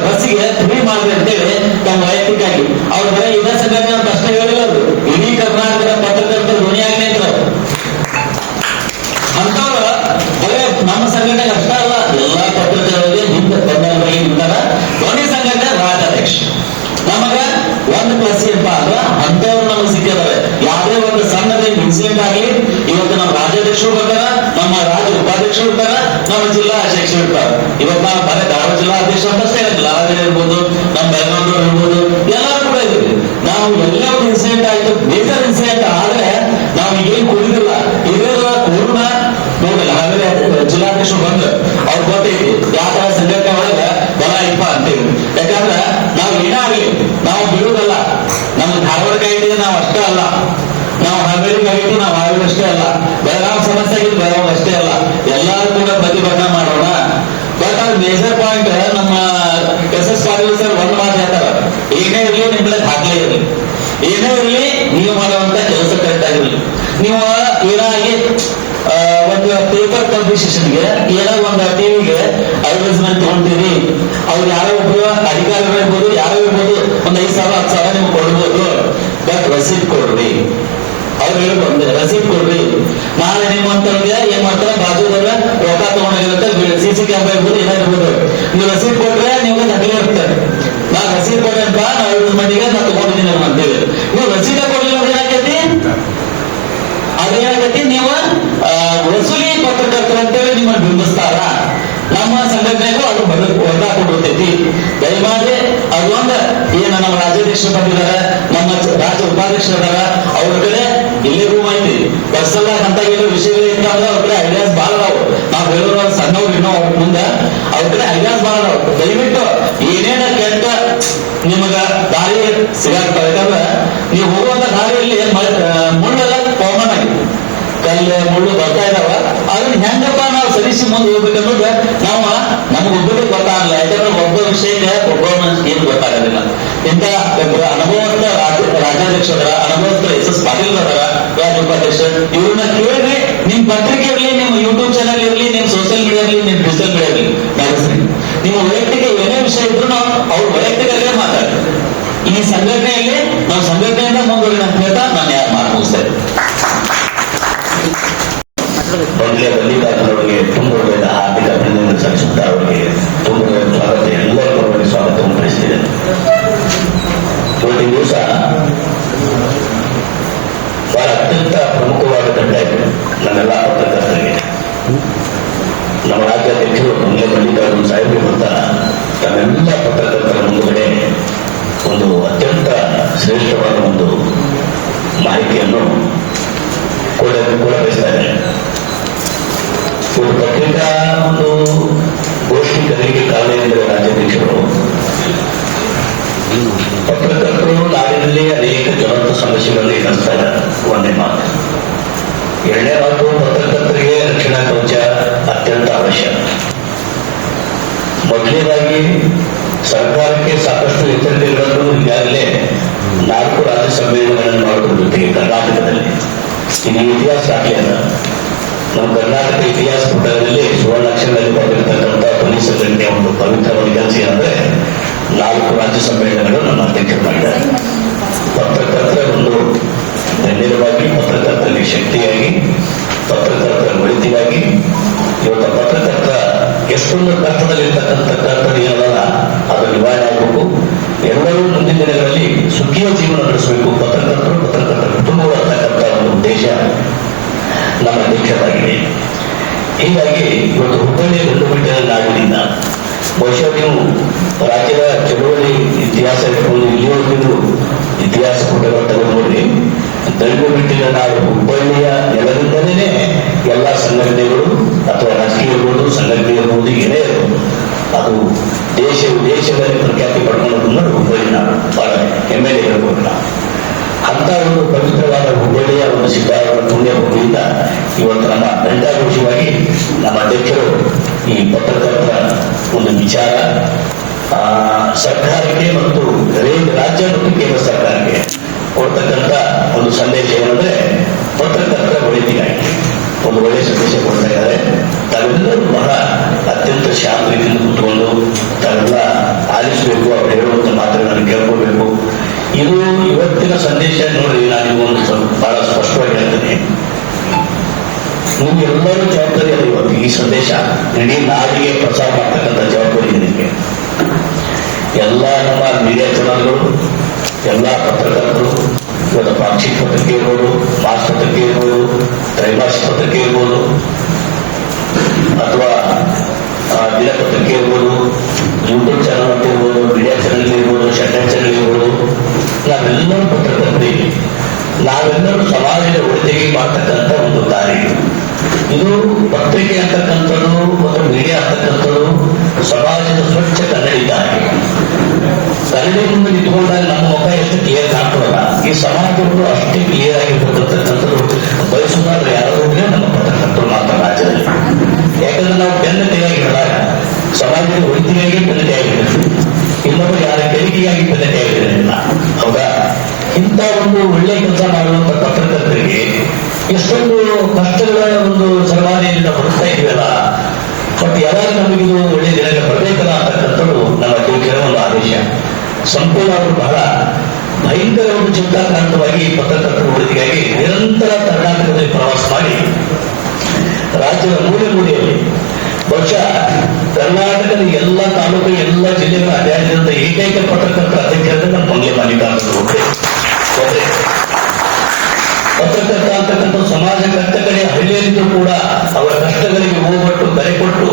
ಬಸ್ಸಿಗೆ ಫ್ರೀ ಮಾಡ್ರಿ ಅಂತೇಳಿ ತಮ್ಮ ವೈಯಕ್ತಿಕವಾಗಿ ಅವ್ರ ಬರೀ ಇದೇ ಸಂಘಟನೆ ಅಂತ ಅಷ್ಟೇ ಹೇಳಿಲ್ಲ, ಅದು ಇಡೀ ಕರ್ನಾಟಕದ ಪತ್ರಕರ್ತರು ಧ್ವನಿಯಾಗಿ ನಿಂತರು. ಅಂತವ್ರ ಬರೀ ನಮ್ಮ ಸಂಘಟನೆಗೆ ಅಷ್ಟ ಅಲ್ಲ, ಎಲ್ಲಾ ಪತ್ರಕರ್ತರಿಗೆ ಹಿಂದೆ ಬಂದವರಿಗೆ ನಿಂತಾರ. ಧ್ವನಿ ಸಂಘಟನೆ ರಾಜ್ಯಾಧ್ಯಕ್ಷ ನಮಗ ಒಂದು ಪ್ಲಸ್ ಏನಪ್ಪಾ ಅಂದ್ರ ಅಂತವ್ರು ನಮಗೆ ಸಿಕ್ಕಿದ್ದಾರೆ. ಯಾವುದೇ ಒಂದು ಸಣ್ಣದೇ ಇನ್ಸಿಡೆಂಟ್ ಆಗಲಿ, ಇವತ್ತು ನಮ್ಮ ರಾಜ್ಯಾಧ್ಯಕ್ಷರು ಬರ್ತಾರ, ನಮ್ಮ ರಾಜ್ಯ ಉಪಾಧ್ಯಕ್ಷರು ಇರ್ತಾರ, ನಮ್ಮ ಜಿಲ್ಲಾ ಅಧ್ಯಕ್ಷರು ಇರ್ತಾರ. ಇವತ್ತು ನಾವು ಬರೀ ಧಾರವಾಡ ಜಿಲ್ಲಾ ಅಧ್ಯಕ್ಷ ಅಂತಷ್ಟೇ ಹೇಳಿಲ್ಲ, ಇರ್ಬೋದು, ನಮ್ಮ ಬೆಳಗಾವಿ ಇರ್ಬೋದು, ಎಲ್ಲರೂ ಕೂಡ ಇದ್ದೀವಿ. ನಾವು ಎಲ್ಲ ಒಂದು ಇನ್ಸಿಡೆಂಟ್ ಆಯ್ತು, ಬೇಜಾರ್ ಇನ್ಸಿಡೆಂಟ್ ಆದ್ರೆ ನಾವು ಈಗೇನು ಕುಡಿದಿಲ್ಲ. ಇರೋ ಕೊರೋನಾ ನೋಡಿಲ್ಲ, ಹಾಗಾದ್ರೆ ಜಿಲ್ಲಾಧ್ಯಕ್ಷರು ಬಂದು ಅವ್ರು ಗೊತ್ತೈತಿ ಯಾವ ತರ ಸಂಘಟನೆ ಒಳಗ ಬಲ ಇಪ್ಪ ಅಂತೇಳಿ. ಯಾಕಂದ್ರೆ ನಾವು ಏನಾಗ್ಲಿ ನಾವು ಬಿಡುವುದಲ್ಲ. ನಮ್ಮ ಧಾರವಾಡಕ್ಕಾಗಿದ್ದು ನಾವು ಅಷ್ಟೇ ಅಲ್ಲ, ನಾವು ಹಾವೇರಿಗಾಗಿದ್ದು ನಾವು ಹಾವೇರಿ ಅಷ್ಟೇ ಅಲ್ಲ, ಬೆಳಗಾವಿ ಸಮಸ್ಯೆ ಆಗಿದ್ದು ಬೆಳಗಾವಿ ಅಷ್ಟೇ ಅಲ್ಲ, ಎಲ್ಲರೂ ಕೂಡ ಪ್ರತಿಭಟನೆ ಮಾಡೋಣ. ಬಟ್ ಅದು ಮೇಜರ್ ಪಾಯಿಂಟ್ ನಮ್ಮ ಎಸ್ ಪಾಟೀಲ್ ಸರ್ ಒಂದು ಮಾತು ಹೇಳ್ತಾರ, ಏನೇ ಇರಲಿ ನಿಮ್ಮಲ್ಲಿ ದಾಖಲೆ ಇರಲಿ, ಏನೇ ಇರಲಿ ನೀವು ಮಾಡುವಂತ ಕೆಲಸ ಕರೆಕ್ಟ್ ಆಗಿರಲಿ. ನೀವು ಏನಾಗಿ ಒಂದು ಪೇಪರ್ ಪಬ್ಲಿಷನ್ಗೆ ಏನೋ ಒಂದು ಟಿವಿಗೆ ಅಡ್ವರ್ಟೈಸ್ಮೆಂಟ್ ತಗೊಂತೀರಿ, ಅವ್ರು ಯಾರೋ ಒಬ್ಬರು ಅಧಿಕಾರಿಗಳು ಇರ್ಬೋದು, ಯಾರೋ ಇರ್ಬೋದು, ಒಂದು 5,000 10,000 ನಿಮ್ಗೆ ಕೊಡ್ಬೋದು. ಬಟ್ ರಸೀದ್ ಕೊಡ್ರಿ, ಅವ್ರು ಹೇಳ್ಬೋದು ರಸೀದ್ ಕೊಡ್ರಿ. ನಾಳೆ ನಿಮ್ಮಂತವ್ರಿಗೆ ಏನ್ ಮಾಡ್ತಾರೆ, ಬಾಜುದಾಗ ರೊಕ್ಕ ತಗೊಂಡಿರುತ್ತೆ, CC ಕ್ಯಾಮ್ರಾ ಇರ್ಬೋದು, ಏನಾಗಿರ್ಬೋದು, ನೀವು ರಸೀದ್ ಕೊಟ್ರೆ ನೀವು ನಕಲಿ ಇರ್ತಾರೆ. ನಾನು ರಸೀದ್ ಕೊಡ್ರೆ ಅಂತ ನಾವು ಅಡ್ವರ್ಟೈಸ್ಮೆಂಟ್ಗೆ ನಾನು ತಗೊಂಡಿದ್ದೀನಿ ಅಂತೇಳಿ, ನೀವು ರಸೀದ ಕೊಡ್ಲಿಲ್ಲ ಏನಾಗೈತಿ, ಅದೇನಾಗೈತಿ, ನೀವು ವಸೂಲಿ ಪತ್ರಕರ್ತರು ಅಂತೇಳಿ ನಿಮ್ಮನ್ನು ಬಿಂಬಿಸ್ತಾರ. ನಮ್ಮ ಸಂಘಟನೆಗೂ ಅದು ಹೊರದಾಕೊಂಡಿರ್ತೈತಿ. ದಯಮಾಡಿ ಅದೊಂದು ಏನ ನಮ್ಮ ರಾಜ್ಯಾಧ್ಯಕ್ಷರು ಬಂದಿದ್ದಾರೆ, ನಮ್ಮ ರಾಜ್ಯ ಉಪಾಧ್ಯಕ್ಷರಿದಾರ, ಅವ್ರ ಕಡೆ ಇಲ್ಲೇ ರೂಮ್ ಐತಿ. ಪರ್ಸನಲ್ ಅಂತ ಏನೋ ವಿಷಯಗಳು ಇರ್ತಂದ್ರೆ ಅವ್ರ ಕಡೆ ಐಡಿಯಾಸ್ ಭಾಳ ಅದಾವು. ನಾವು ಹೇಳೋರು ಸಣ್ಣವ್ರು ಇನ್ನೋ ಮುಂದೆ ಅವ್ರ ಕಡೆ ಐಡಿಯಾಸ್ ಭಾಳ ಅದಾವು. ದಯವಿಟ್ಟು ಏನೇನ ಕೆಟ್ಟ ನಿಮಗ ದಾರಿ ಸಿಗಾಕ್ತಾರೆ. ಯಾಕಂದ್ರೆ ನೀವು ಹೋಗುವಂತ ದಾರಿಯಲ್ಲಿ ಮುಳ್ಳೆಲ್ಲ ಕಾಮನ್ ಆಗಿ ಕಲ್ಲು ಮುಳ್ಳು ಬರ್ತಾ ಇದಾವ. ಅದನ್ನ ಹೆಂಗಪ್ಪ ನಾವು ಸರಿಸಿ ಮುಂದೆ ಹೋಗ್ಬೇಕನ್ನೋದು ನಾವು ನಮಗೊಬ್ಬರಿಗೆ ಗೊತ್ತಾಗಲ್ಲ. ಯಾಕಂದ್ರೆ ಒಬ್ಬ ವಿಷಯಕ್ಕೆ ಒಬ್ಬ ಏನು ಗೊತ್ತಾಗೋದಿಲ್ಲ. ಇಂಥ ಅನುಭವಸ್ಥ ರಾಜ್ಯಾಧ್ಯಕ್ಷರ, ಅನುಭವಸ್ಥ SS ಪಾಟೀಲ್ ಅವರ ರಾಜ್ಯ ಉಪಾಧ್ಯಕ್ಷ, ಇವ್ರನ್ನ ಕೇಳ್ರಿ. ನಿಮ್ ಪತ್ರಿಕೆ ಇರಲಿ, ನಿಮ್ಮ ಯೂಟ್ಯೂಬ್ ಚಾನಲ್ ಇರಲಿ, ನಿಮ್ ಸೋಷಿಯಲ್ ಮೀಡಿಯಾ ಇರಲಿ, ನಿಮ್ ಡಿಜಿಟಲ್ ಮೀಡಿಯಾ ಇರಲಿ, ನಡೆಸ್ರಿ. ನಿಮ್ಮ ವೈಯಕ್ತಿಕ ಏನೇ ವಿಷಯ ಇದ್ರು ಅವ್ರ ವೈಯಕ್ತಿಕಲ್ಲೇ ಮಾತಾಡ್ರಿ. ಈ ಸಂಘಟನೆಯಲ್ಲಿ ನಾವು ಸಂಘಟನೆಯಿಂದ ಮುಂದುವರಿದ ಅಂತ ಹೇಳ್ತಾ ನಾನು ಯಾರು ಮಾತು ಮುಗಿಸ್ತೇನೆ. ಮೊದಲೇ ಮಲ್ಲಿಕಾರ್ಜುನವರಿಗೆ ತುಂಬ ಹಾರ್ದಿಕ ಅಭಿನಂದನೆ ಸಲ್ಲಿಸುತ್ತಾ ಅವರಿಗೆ ತುಂಬ ಸ್ವಾಗತ, ಎಲ್ಲರಿಗೂ ಅವರಿಗೆ ಸ್ವಾಗತವನ್ನು ಪಡಿಸಿದೆ. ಇವತ್ತಿನ ದಿವಸ ಬಹಳ ಅತ್ಯಂತ ಪ್ರಮುಖವಾದ ಘಟ್ಟ ಇದೆ ನಮ್ಮೆಲ್ಲ ಪತ್ರಕರ್ತರಿಗೆ. ನಮ್ಮ ರಾಜ್ಯಾಧ್ಯಕ್ಷರು ಮೊದಲೇ ಮಲ್ಲಿಕಾರ್ಜುನ ಸಾಹೇಬರು ಅಂತ ನಮ್ಮೆಲ್ಲ ಪತ್ರಕರ್ತರ ಮುಂದುಗಡೆ ಒಂದು ಅತ್ಯಂತ ಶ್ರೇಷ್ಠವಾದ ಒಂದು ಮಾಹಿತಿಯನ್ನು ಕೊಡಬಯಸ್ತಾರೆ. ಒಂದು ಪತ್ರಿಕಾ ಒಂದು ಗೋಷ್ಠಿ ಕರೆಗೆ ಕಾರಣ ಎಂದರೆ ರಾಜ್ಯಾಧ್ಯಕ್ಷರು ಪತ್ರಕರ್ತರು ನಾಡಿನಲ್ಲಿ ಅನೇಕ ಜ್ವಲಂತ ಸಮಸ್ಯೆಗಳನ್ನು ಎದುರಿಸ್ತಾ ಇದ್ದಾರೆ. ಒಂದೇ ಮಾತು. ಎರಡನೇ ಮಾತು, ಪತ್ರಕರ್ತರಿಗೆ ರಕ್ಷಣಾ ಕವಚ ಅತ್ಯಂತ ಅವಶ್ಯ. ಮೊದಲನೇದಾಗಿ ಸರ್ಕಾರಕ್ಕೆ ಸಾಕಷ್ಟು ಎಚ್ಚರಿಕೆಗಳನ್ನು ಈಗಾಗಲೇ 4 ರಾಜ್ಯ ಸಮ್ಮೇಳನಗಳನ್ನು ಮಾಡುವ ಜೊತೆಗೆ ಕರ್ನಾಟಕದಲ್ಲಿ ಇದು ಇತಿಹಾಸ ದಾಖಲೆಯಲ್ಲ. ನಮ್ಮ ಕರ್ನಾಟಕ ಇತಿಹಾಸ ಪುಟದಲ್ಲಿ ಸುವರ್ಣಾಕ್ಷರದಲ್ಲಿ ಬರೆದಿರ್ತಕ್ಕಂಥ ಧ್ವನಿ ಸಂಘಟನೆಯ ಒಂದು ಪವಿತ್ರವಾದ ಕೆಲಸ ಏನಂದ್ರೆ 4 ರಾಜ್ಯ ಸಮ್ಮೇಳನಗಳು ನಮ್ಮ ಅಧ್ಯಕ್ಷರು ಮಾಡಿದ್ದಾರೆ. ಪತ್ರಕರ್ತರ ಒಂದು ಧನ್ಯವಾಗಿ, ಪತ್ರಕರ್ತರಿಗೆ ಶಕ್ತಿಯಾಗಿ, ಪತ್ರಕರ್ತರ ಒಳಿತಿಗಾಗಿ ಇವತ್ತು ಪತ್ರಕರ್ತರ ಎಷ್ಟೊಂದು ಕಷ್ಟದಲ್ಲಿರ್ತಕ್ಕಂಥ ಕರ್ತವ್ಯ ಏನಲ್ಲ ಅದು ನಿವಾರಣೆ ಆಗಬೇಕು. ಎಲ್ಲರೂ ಮುಂದಿನ ದಿನಗಳಲ್ಲಿ ಸುಖಿಯ ಜೀವನ ನಡೆಸಬೇಕು. ಪತ್ರಕರ್ತರು, ಪತ್ರಕರ್ತರ ಕುಟುಂಬಗಳು ಅಂತಕ್ಕಂಥ ಒಂದು ಉದ್ದೇಶ ನಮ್ಮ ಅಧ್ಯಕ್ಷರಾಗಿದೆ. ಹೀಗಾಗಿ ಇವತ್ತು ಹುಬ್ಬಳ್ಳಿ ಗಂಡುಬಿಟ್ಟ ನಾಡಿನಿಂದ ಬಹುಶಃ ನೀವು ರಾಜ್ಯದ ಚಳುವಳಿ ಇತಿಹಾಸ ಇಟ್ಕೊಂಡು ಇಲ್ಲಿವರೆಗೂ ಇತಿಹಾಸ ಪುಟಗಳು ತಗೊಂಡು ನೋಡಿ, ಗಂಡುಬಿಟ್ಟಿನ ನಾಡು ಹುಬ್ಬಳ್ಳಿಯ ನೆಲದಿಂದಲೇ ಎಲ್ಲ ಸಂಘಟನೆಗಳು ಅಥವಾ ರಾಜಕೀಯ ಇರ್ಬೋದು, ಸಂಘಟನೆ ಇರ್ಬೋದು, ಏನೇ ಇರ್ಬೋದು, ಅದು ದೇಶ ವಿದೇಶಗಳಲ್ಲಿ ಪ್ರಖ್ಯಾತಿ ಪಡ್ಕೊಂಡು ಹುಬ್ಬಳ್ಳಿ ನಾಡು ಬಹಳ ಹೆಮ್ಮೆಲೆ ಇರಬಹುದು. ಅಂತ ಒಂದು ಪವಿತ್ರವಾದ ಹುಬ್ಬಳ್ಳಿಯ ಒಂದು ಸಿದ್ಧಾರೂಢ ಪುಣ್ಯ ಭೂಮಿಯಿಂದ ಇವತ್ತು ನಮ್ಮ ಘಂಟಾಘೋಷವಾಗಿ ನಮ್ಮ ಅಧ್ಯಕ್ಷರು ಈ ಪತ್ರಕರ್ತರ ಒಂದು ವಿಚಾರ ಸರ್ಕಾರಕ್ಕೆ ಮತ್ತು ರಾಜ್ಯ ಮತ್ತು ಕೇಂದ್ರ ಸರ್ಕಾರಕ್ಕೆ ಕೊಡ್ತಕ್ಕಂಥ ಒಂದು ಸಂದೇಶ ಏನಂದ್ರೆ ಪತ್ರಕರ್ತರ ಒಳಿತಿಗಾಗಿ ಒಂದು ಒಳ್ಳೆಯ ಸಂದೇಶ ಕೊಡ್ತಾ ಇದ್ದಾರೆ. ತಾವೆಲ್ಲರೂ ಬಹಳ ಅತ್ಯಂತ ಶಾಂತ ರೀತಿಯಿಂದ ಕೂತ್ಕೊಂಡು ತಾವೆಲ್ಲ ಆಲಿಸಬೇಕು, ಅವ್ರು ಹೇಳುವಂತ ಮಾತುಗಳನ್ನು ಕೇಳ್ಕೋಬೇಕು. ಇದು ಇವತ್ತಿನ ಸಂದೇಶ ನೋಡಿ, ನಾನು ಒಂದು ಬಹಳ ಸ್ಪಷ್ಟವಾಗಿ ಹೇಳ್ತೇನೆ. ನಿಮ್ಗೆಲ್ಲರೂ ಜವಾಬ್ದಾರಿ ಅಲ್ಲ. ಇವತ್ತು ಈ ಸಂದೇಶ ಇಡೀ ನಾಡಿಗೆ ಪ್ರಸಾರ ಮಾಡ್ತಕ್ಕಂಥ ಜವಾಬ್ದಾರಿ ನಿಮಗೆ. ಎಲ್ಲ ನಮ್ಮ ಮೀಡಿಯಾ ಚಾನಲ್ಗಳು, ಎಲ್ಲ ಪತ್ರಕರ್ತರು, ಇವತ್ತು ಪಾಕ್ಷಿಕ ಪತ್ರಿಕೆ ಇರ್ಬೋದು, ಮಾಸ ಪತ್ರಿಕೆ ಇರ್ಬೋದು, ತ್ರೈಮಾಸಿಕ ಪತ್ರಿಕೆ ಇರ್ಬೋದು, ಅಥವಾ ದಿನಪತ್ರಿಕೆ ಇರ್ಬೋದು, ಯೂಟ್ಯೂಬ್ ಚಾನಲ್ ಅಂತ ಇರ್ಬೋದು, ಮೀಡಿಯಾ ಚಾನಲ್ ಇರ್ಬೋದು, ಶಟರ್ ಚಾನಲ್ ಇರ್ಬೋದು, ನಾವೆಲ್ಲರೂ ಪತ್ರಕರ್ತರಿಗೆ ನಾವೆಲ್ಲರೂ ಸಮಾಜದ ಒಳಿತಿಗೆ ಮಾಡ್ತಕ್ಕಂಥ ಒಂದು ದಾರಿ ಇದು. ಪತ್ರಿಕೆ ಅಂತಕ್ಕಂಥದ್ದು ಮತ್ತು ಮೀಡಿಯಾ ಅಂತಕ್ಕಂಥದ್ದು ಸಮಾಜದ ಸ್ವಚ್ಛ ಕನ್ನಡಿ ದಾರಿ. ಕನ್ನಡಿ ಮುಂದೆ ನಿಂತ್ಕೊಂಡಾಗ ನಮ್ಮ ಮುಖ ಎಷ್ಟು ಕ್ಲಿಯರ್ ಕಾಣ್ತದಲ್ಲ, ಈ ಸಮಾಜಗಳು ಅಷ್ಟೇ ಕ್ಲಿಯರ್ ಆಗಿರ್ತಕ್ಕಂಥದ್ದು ಬಯಸುತ್ತಾದ್ರೆ ಯಾರು ನಮ್ಮ ಪತ್ರಕರ್ತರು ಮಾತ್ರ ರಾಜ್ಯದಲ್ಲಿ. ಯಾಕಂದ್ರೆ ನಾವು ಬೆನ್ನತೆಯಾಗಿರಲಾಗ ಸಮಾಜದ ಒಳಿತಿಗಾಗಿ ಬೆನ್ನತೆಯಾಗಿರ್ತೀವಿ, ಇನ್ನೊಬ್ಬರು ಯಾರ ಕೆಲಿಗೆಯಾಗಿ ಬೆನ್ನತೆಯಾಗಿರಲಿಲ್ಲ. ಹೌದಾ? ಇಂಥ ಒಂದು ಒಳ್ಳೆ ಕೆಲಸ ಮಾಡುವಂತ ಪತ್ರಕರ್ತರಿಗೆ ಎಷ್ಟೊಂದು ಕಷ್ಟಗಳ ಒಂದು ಸರ್ವಾದಿಯಿಂದ ಹೊರಡ್ತಾ ಇದೆಯಲ್ಲ, ಬಟ್ ಯಾವಾಗ ನಮಗಿದು ಒಳ್ಳೆ ದಿನಕ್ಕೆ ಬರಬೇಕಲ್ಲ ಅಂತಕ್ಕಂಥದ್ದು ನಮ್ಮ ಅಧ್ಯಕ್ಷರ ಒಂದು ಆದೇಶ. ಸಂಪೂರ್ಣ ಅವರು ಬಹಳ ಭಯಂಕರ ಒಂದು ಚಿಂತಾಕ್ರಾಂತವಾಗಿ ಪತ್ರಕರ್ತರ ಒಳಿತಿಗಾಗಿ ನಿರಂತರ ಕರ್ನಾಟಕದಲ್ಲಿ ಪ್ರವಾಸ ಮಾಡಿ ರಾಜ್ಯದ ಮೂಲೆ ಮೂಲೆಯಲ್ಲಿ ಬಹುಶಃ ಕರ್ನಾಟಕದ ಎಲ್ಲ ತಾಲೂಕು, ಎಲ್ಲ ಜಿಲ್ಲೆಗಳ ಅಡ್ಡಾಡಿದಂತ ಏಕೈಕ ಪತ್ರಕರ್ತರ ಅಧ್ಯಕ್ಷರಾದ ನಮ್ಮ ಮಂಗ್ಲೆ ಮಲ್ಲಿಕಾರ್ಜುನ ಖರ್ಗೆ. ಪತ್ರಕರ್ತ ಅಂತಕ್ಕಂಥ ಸಮಾಜ ಕಷ್ಟ ಕಡೆ ಹಳ್ಳಿಯಲ್ಲಿದ್ದು ಕೂಡ ಅವರ ಕಷ್ಟಗಳಿಗೆ ಹೋಗ್ಬಿಟ್ಟು ಕರೆ ಕೊಟ್ಟು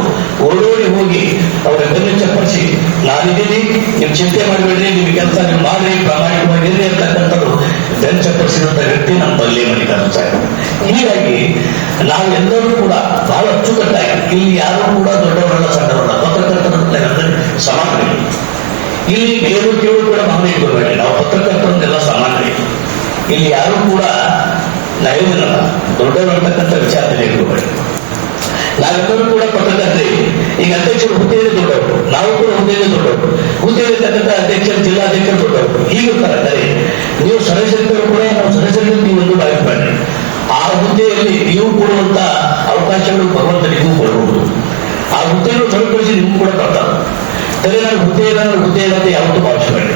ಓಡೋಡಿ ಹೋಗಿ ಅವರ ಬೆನ್ನು ಚಪ್ಪರಿಸಿ, ನಾನಿದ್ದೀನಿ, ನೀವು ಚಿಂತೆ ಮಾಡಬೇಡ್ರಿ, ನೀವು ಕೆಲಸ ನೀವು ಮಾಡಿ ಪ್ರಾಮಾಣಿಕವಾಗಿರ್ರಿ ಅಂತಕ್ಕಂಥದ್ದು ಬೆನ್ನು ಚಪ್ಪರಿಸಿದಂಥ ವ್ಯಕ್ತಿ ನಮ್ಮ ಮಂಗ್ಲೆ ಮಲ್ಲಿಕಾರ್ಜುನ. ಹೀಗಾಗಿ ನಾವೆಲ್ಲರೂ ಕೂಡ ಬಹಳ ಅಚ್ಚುಕಟ್ಟಾಗಿ, ಇಲ್ಲಿ ಯಾರು ಕೂಡ ದೊಡ್ಡವರಲ್ಲ ಸಣ್ಣವರಲ್ಲ, ಪತ್ರಕರ್ತರ ಸಮಾನರಿ. ಇಲ್ಲಿ ಬೇರು ಕೇಳು ಕೂಡ ಭಾವನೆ ಇಟ್ಕೋಬೇಡಿ, ನಾವು ಪತ್ರಕರ್ತರನ್ನೆಲ್ಲ ಸಮಾನರಿ. ಇಲ್ಲಿ ಯಾರು ಕೂಡ ನಾವೇನಲ್ಲ ದೊಡ್ಡವರು ಅಂತಕ್ಕಂಥ ವಿಚಾರದಲ್ಲಿ ಇಟ್ಕೋಬೇಡಿ. ನಾವೆಲ್ಲರೂ ಕೂಡ ಪತ್ರಕರ್ತರಿ. ಈಗ ಅಧ್ಯಕ್ಷರು ಹುದ್ದೆಯಲ್ಲಿ ದೊಡ್ಡವರು, ನಾವು ಕೂಡ ಹುದ್ದೆಯಲ್ಲಿ ದೊಡ್ಡವರು, ಹುದ್ದೆಯಲ್ಲಿರ್ತಕ್ಕಂಥ ಅಧ್ಯಕ್ಷರು, ಜಿಲ್ಲಾಧ್ಯಕ್ಷರು ದೊಡ್ಡವರು, ಹೀಗಿರ್ತಾರೆ. ಕರೆ ನೀವು ಸದಸ್ಯರು ಕೂಡ ನಾವು ಸದಸ್ಯರಿಗೆ ನೀವು ಒಂದು ಭಾವಿಸ್ಬೇಡ್ರಿ. ಆ ಹುದ್ದೆಯಲ್ಲಿ ನೀವು ಕೊಡುವಂತ ಅವಕಾಶಗಳು ಭಗವಂತ ನಿಮಗೂ ಕೊಡಬಹುದು. ಆ ಹುದ್ದೆಯನ್ನು ಸರಿಪಡಿಸಿ ನಿಮಗೂ ಕೂಡ ಬರ್ತಾರೆ. ಸರಿ, ನಾನು ಹುದ್ದೆ ಇಲ್ಲಂತೆ ಯಾವತ್ತೂ ಭಾವಿಸಬೇಡಿ.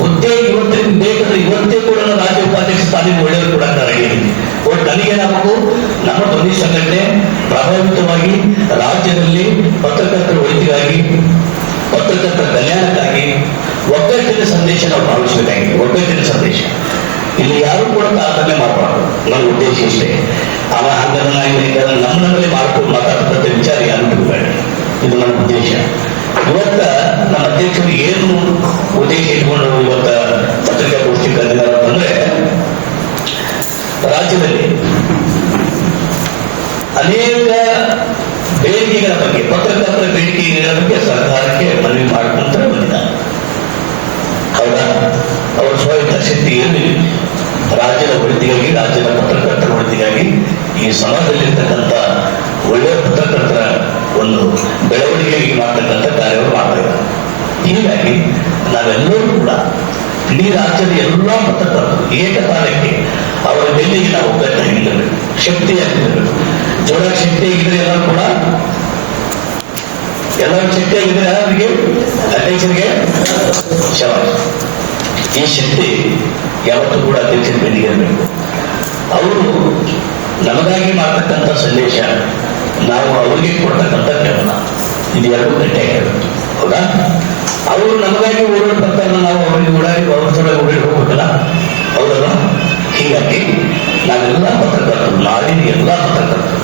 ಹುದ್ದೆ ಇವತ್ತಿನ ಬೇಕಂದ್ರೆ ಇವತ್ತೇ ಕೂಡ ರಾಜ್ಯ ಉಪಾಧ್ಯಕ್ಷ ಸ್ಥಾನಕ್ಕೆ ಒಳ್ಳೆಯವರು ಕೂಡ ರೆಡಿಯಿದ್ದೀನಿ. ಒಟ್ಟು ನನಗೇನಾಗಬೇಕು, ನಮ್ಮ ಧ್ವನಿ ಸಂಘಟನೆ ಪ್ರಭಾವಿತವಾಗಿ ರಾಜ್ಯದಲ್ಲಿ ಪತ್ರಕರ್ತರ ಒಳಿತಿಗಾಗಿ, ಪತ್ರಕರ್ತರ ಕಲ್ಯಾಣಕ್ಕಾಗಿ ಒಗ್ಗಟ್ಟಿನ ಸಂದೇಶ ನಾವು ಭಾವಿಸಬೇಕಾಗಿದೆ. ಒಗ್ಗಟ್ಟಿನ ಸಂದೇಶ ಇಲ್ಲಿ ಯಾರು ಕೂಡ ತಾರತಮ್ಯ ಮಾಡಬಾರ್ದು. ನನ್ನ ಉದ್ದೇಶ ಇಷ್ಟೇ. ಅವ ನಮ್ಮಲ್ಲಿ ಮಾಡ್ಕೊಂಡು ಮಾತಾಡ್ತಕ್ಕಂಥ ವಿಚಾರ ಯಾರು ಬಿಡಬೇಡ. ಇದು ನನ್ನ ಉದ್ದೇಶ. ಇವತ್ತ ನಮ್ಮ ಅಧ್ಯಕ್ಷರು ಏನು ಉದ್ದೇಶ ಇಟ್ಕೊಂಡು ಇವತ್ತ ಪತ್ರಿಕಾಗೋಷ್ಠಿ ಕರೆದಿದ್ದಾರೆ ಅಂತಂದ್ರೆ, ರಾಜ್ಯದಲ್ಲಿ ಅನೇಕ ಬೇಡಿಕೆಗಳ ಬಗ್ಗೆ, ಪತ್ರಕರ್ತರ ಬೇಡಿಕೆಗಳ ಬಗ್ಗೆ ಸರ್ಕಾರಕ್ಕೆ ಮನವಿ ಮಾಡ್ಕೊಂತ ಬಂದಿದ್ದಾರೆ. ಹೌದಾ? ಅವರ ಸ್ವಾಯತ್ತ ಶಕ್ತಿ ಇರಲಿಲ್ಲ. ರಾಜ್ಯದ ಒಳಿತಿಗಾಗಿ, ರಾಜ್ಯದ ಪತ್ರಕರ್ತರ ಒಳಿತಿಗಾಗಿ, ಈ ಸಮಾಜದಲ್ಲಿರ್ತಕ್ಕಂಥ ಒಳ್ಳೆಯ ಪತ್ರಕರ್ತರ ಒಂದು ಬೆಳವಣಿಗೆಗೆ ಮಾಡ್ತಕ್ಕಂಥ ಕಾರ್ಯವನ್ನು ಮಾಡ್ತಾರೆ. ಹೀಗಾಗಿ ನಾವೆಲ್ಲರೂ ಕೂಡ ಇಡೀ ರಾಜ್ಯದ ಎಲ್ಲಾ ಪತ್ರಕರ್ತರು ಏಕಕಾಲಕ್ಕೆ ಅವರ ಬೆನ್ನಿಗೆ ನಾವು ಒಗ್ಗಟ್ಟಾಗಿರಬೇಕು, ಶಕ್ತಿಯಾಗಿರಬೇಕು. ಜೋರ ಶಕ್ತಿಯಾಗಿದ್ರೆ ಎಲ್ಲರೂ ಕೂಡ, ಎಲ್ಲರೂ ಶಕ್ತಿಯಾಗಿದ್ರೆ ಅವರಿಗೆ ಅಧ್ಯಕ್ಷರಿಗೆ ಶವಾಸ. ಈ ಶಕ್ತಿ ಯಾವತ್ತೂ ಕೂಡ ಅಧ್ಯಕ್ಷರ ಬೆನ್ನಿಗೆ ಇರಬೇಕು. ಅವರು ನಮಗಾಗಿ ಮಾಡ್ತಕ್ಕಂಥ ಸಂದೇಶ, ನಾವು ಅವರಿಗೆ ಕೊಡ್ತಕ್ಕಂಥ ಕೆಲಸ, ಇದು ಎರಡು ಗಟ್ಟಿಯಾಗಿರಬೇಕು. ಹೌದಾ? ಅವರು ನಮಗಾಗಿ ಓಡಾಡ್ತಾರೆ, ನಾವು ಅವರಿಗೆ ಓಡಾಡಿ ಅವ್ರ ಜೊತೆ ಓಡಿ ಹೋಗ್ಬೇಕಲ್ಲ. ಹೌದಲ್ಲ? ಹೀಗಾಗಿ ನಾವೆಲ್ಲ ಪತ್ರಕರ್ತರು, ನಾಡಿನ ಎಲ್ಲ ಪತ್ರಕರ್ತರು.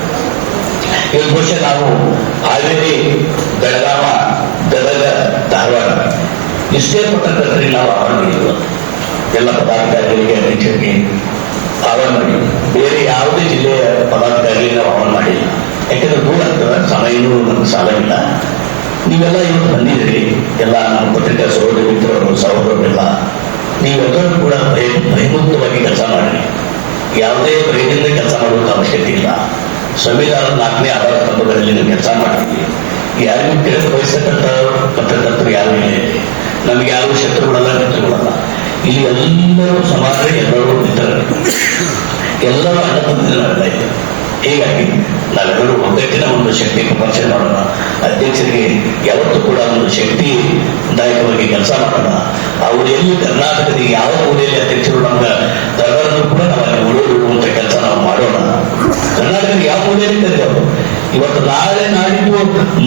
ಇವತ್ತು ಬಹುಶಃ ನಾವು ಹಾವೇರಿ, ಬೆಳಗಾವ, ಗದಗ, ಧಾರವಾಡ ಇಷ್ಟೇ ಪತ್ರಕರ್ತರಿಗೆ ನಾವು ಆಹ್ವಾನ ಮಾಡಿದ್ವಿ. ಎಲ್ಲ ಪದಾಧಿಕಾರಿಗಳಿಗೆ, ಅಧ್ಯಕ್ಷರಿಗೆ ಆಹ್ವಾನ ಮಾಡಿ, ಬೇರೆ ಯಾವುದೇ ಜಿಲ್ಲೆಯ ಪದಾಧಿಕಾರಿಗೆ ನಾವು ಆಹ್ವಾನ ಮಾಡಿಲ್ಲ. ಯಾಕಂದ್ರೆ ದೂರ ಆಗ್ತದೆ, ಸಮಯನೂ ನಮ್ಗೆ ಸಾಲವಿಲ್ಲ. ನೀವೆಲ್ಲ ಇವತ್ತು ಬಂದಿದ್ದೀರಿ, ಎಲ್ಲ ನಮ್ಮ ಪತ್ರಿಕಾ ಸಹೋದರ ಮಿತ್ರರು ಸಹೋದರರೆಲ್ಲ ನೀವೆಲ್ಲರೂ ಕೂಡ ಭಯಮುಕ್ತವಾಗಿ ಕೆಲಸ ಮಾಡಿರಿ. ಯಾವುದೇ ಭಯದಿಂದ ಕೆಲಸ ಮಾಡುವಂಥ ಅವಶ್ಯಕತೆ ಇಲ್ಲ. ಸಂವಿಧಾನದ 4ನೇ ಆಧಾರ ಸ್ತಂಭಗಳಲ್ಲಿ ನೀವು ಕೆಲಸ ಮಾಡ್ತೀವಿ. ಯಾರಿಗೂ ಕೆಳಗೆ ಬಯಸ್ತಕ್ಕಂಥ ಪತ್ರಕರ್ತರು ಯಾರು ಇಲ್ಲ. ನಮ್ಗೆ ಯಾರು ಶತ್ರುಗಳಲ್ಲ, ಮಿತ್ರಗಳಲ್ಲ. ಇಲ್ಲಿ ಎಲ್ಲರೂ ಸಮಾಜ, ಎಲ್ಲರೂ ಮಿತ್ರರು, ಎಲ್ಲರೂ ಅಣ್ಣ ತಂದಿರಲ್ಲ. ಹೀಗಾಗಿ ನಾವೆಲ್ಲರೂ ಒಗ್ಗಟ್ಟಿನ ಒಂದು ಶಕ್ತಿ ಪ್ರದರ್ಶನ ಮಾಡೋಣ. ಅಧ್ಯಕ್ಷರಿಗೆ ಯಾವತ್ತೂ ಕೂಡ ಒಂದು ಶಕ್ತಿದಾಯಕವಾಗಿ ಕೆಲಸ ಮಾಡೋಣ. ಅವರು ಎಲ್ಲಿ ಕರ್ನಾಟಕದ ಯಾವ ಮೂಲೆಯಲ್ಲಿ ಅಧ್ಯಕ್ಷರು ನಮ್ಗೆ ಕರೆದರೂ ಕೂಡ ನಾವು ಅಲ್ಲಿ ಉಳಿದುಕೊಳ್ಳುವಂತ ಕೆಲಸ ನಾವು ಮಾಡೋಣ. ಕರ್ನಾಟಕದ ಯಾವ ಮೂಲೆಯಲ್ಲಿ ಕರೆದವರು ಇವತ್ತು ನಾಳೆ ನಾಡಿದ್ದು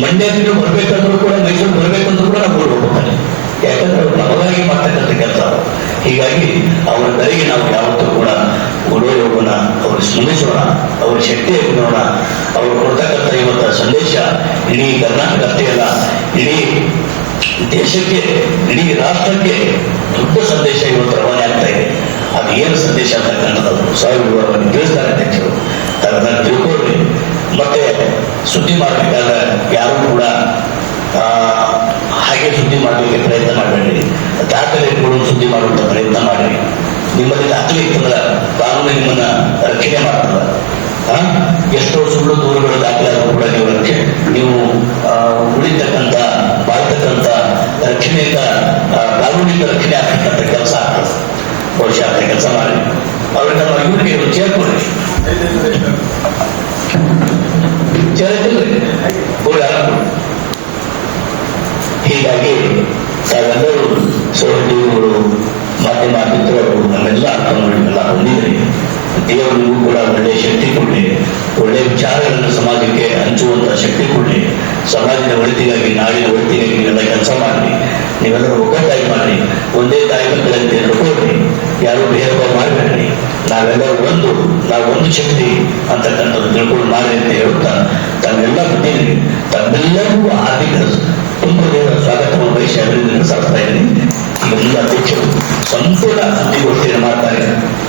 ಮಂಡ್ಯದಿಂದ ಬರ್ಬೇಕಂದ್ರೂ ಕೂಡ, ಮೈಸೂರು ಬರ್ಬೇಕಂದ್ರೂ ಕೂಡ ನಾವು ಓಡಿ ಹೋಗ್ತಾರೆ. ಯಾಕಂದ್ರೆ ಅವ್ರು ನಮಗಾಗಿ ಮಾಡ್ತಕ್ಕಂಥ ಕೆಲಸ. ಹೀಗಾಗಿ ಅವರ ಕರೆಗೆ ನಾವು ಯಾವತ್ತೂ ಕೂಡ ಓಡೋಡಿ ಹೋಗೋಣ, ಅವರು ಸ್ಮರಿಸೋಣ, ಅವರ ಶಕ್ತಿ ನೋಡೋಣ. ಅವರು ಕೊಡ್ತಕ್ಕಂಥ ಇವತ್ತ ಸಂದೇಶ ಇಡೀ ಕರ್ನಾಟಕ ಅಷ್ಟೇ ಅಲ್ಲ, ಇಡೀ ದೇಶಕ್ಕೆ, ಇಡೀ ರಾಷ್ಟ್ರಕ್ಕೆ ದೊಡ್ಡ ಸಂದೇಶ ಇವತ್ತು ರವಾನೆ ಆಗ್ತಾ ಇದೆ. ಅದು ಏನು ಸಂದೇಶ ಅಂತಕ್ಕಂಥದ್ದು ಸವಿವರವಾಗಿ ತಿಳಿಸ್ತಾರೆ ಅಧ್ಯಕ್ಷರು. ಅದನ್ನ ತಿಳ್ಕೊಳ್ರಿ. ಮತ್ತೆ ಸುದ್ದಿ ಮಾಡಬೇಕಾದ್ರೆ ಯಾರು ಕೂಡ ಹಾಗೆ ಸುದ್ದಿ ಮಾಡಲಿಕ್ಕೆ ಪ್ರಯತ್ನ ಮಾಡಬೇಡಿ. ದಾಖಲೆ ಇಟ್ಕೊಂಡು ಸುದ್ದಿ ಮಾಡುವಂತ ಪ್ರಯತ್ನ ಮಾಡಿ. ನಿಮ್ಮಲ್ಲಿ ದಾಖಲೆ ಇತ್ತಂದ್ರೆ ಕಾನೂನು ನಿಮ್ಮನ್ನ ರಕ್ಷಣೆ ಮಾಡ್ತದ. ಎಷ್ಟೋ ಸುಳ್ಳು ದೂರುಗಳು ದಾಖಲೆ ಆದರೂ ಕೂಡ ನೀವು ಉಳಿತಕ್ಕಂಥ ಬಾಳ್ತಕ್ಕಂಥ ರಕ್ಷಣೆಯಿಂದ ಕಾನೂನಿಕ ರಕ್ಷಣೆ ಆಗ್ತಕ್ಕಂಥ ಕೆಲಸ ಆಗ್ತದೆ. ಬಹುಶಃ ಅಂತ ಕೆಲಸ ಮಾಡಿ ಅವ್ರಿಗೆ ನಮ್ಮ ಇವರಿಗೆ ಸೇರ್ಕೊಳ್ಳಿ. ಹೀಗಾಗಿ ತಾವೆಲ್ಲರೂ ಸಹೋದ್ಯೋಗಿಗಳು, ಮಾಧ್ಯಮ ಮಿತ್ರರು, ನಮ್ಮೆಲ್ಲ ಅರ್ಥಗಳನ್ನೆಲ್ಲ ಹೊಂದಿದ್ರಿ. ದೇವರಿಗೂ ಕೂಡ ಒಳ್ಳೆಯ ಶಕ್ತಿ ಕೊಡಲಿ, ಒಳ್ಳೆಯ ವಿಚಾರಗಳನ್ನು ಸಮಾಜಕ್ಕೆ ಹಂಚುವಂತ ಶಕ್ತಿ ಕೊಡಲಿ. ಸಮಾಜದ ಒಳಿತಿಗಾಗಿ, ನಾಡಿನ ಒಳಿತಿಗಾಗಿ ನೀವೆಲ್ಲ ಕೆಲಸ ಮಾಡಿ. ನೀವೆಲ್ಲರೂ ಒಗ್ಗಟ್ಟಾಗಿ ಮಾಡಿ, ಒಂದೇ ತಾಯಿ ಮಕ್ಕಳಂತೆ ನಡ್ಕೊಳ್ರಿ. ಯಾರು ಭೇದ ಭಾವ ಮಾಡಬೇಡ್ರಿ. ನಾವೆಲ್ಲರೂ ಒಂದು ಶಕ್ತಿ ಅಂತಕ್ಕಂಥದ್ದು ತಿಳ್ಕೊಂಡು ಮಾಡಿ ಅಂತ ಹೇಳುತ್ತಾ ತಮ್ಮೆಲ್ಲ ಬಂದಿದ್ದೀರಿ. ತಮ್ಮೆಲ್ಲರಿಗೂ ಆರ್ಥಿಕ ತುಂಬದೇವ ಸ್ವಾಗತವನ್ನು ಬಯಸಿ ಅಭಿವೃದ್ಧಿ ಸಾಧಿಸ್ತಾ ಇದ್ದೀನಿ. ಎಲ್ಲ ಅಧ್ಯಕ್ಷರು ಸಂಪೂರ್ಣ ಸುದ್ದಿಗೋಷ್ಠಿಯನ್ನು ಮಾಡ್ತಾರೆ.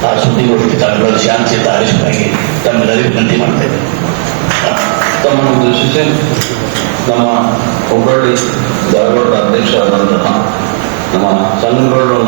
ಆ ಸುದ್ದಿಗೋಷ್ಠಿ ತಮ್ಮೆಲ್ಲರೂ ಶಾಂತಿಯುತ ಆದೇಶವಾಗಿ ತಮ್ಮೆಲ್ಲರಿಗೂ ವಿನಂತಿ ಮಾಡ್ತಾ ಇದ್ದೀನಿ. ತಮ್ಮನ್ನು ಉದ್ದೇಶಿಸಿ ನಮ್ಮ ಹುಬ್ಬಳ್ಳಿ ಧಾರವಾಡದ ಅಧ್ಯಕ್ಷರಾದಂತಹ ನಮ್ಮ ಸಂಘಗಳು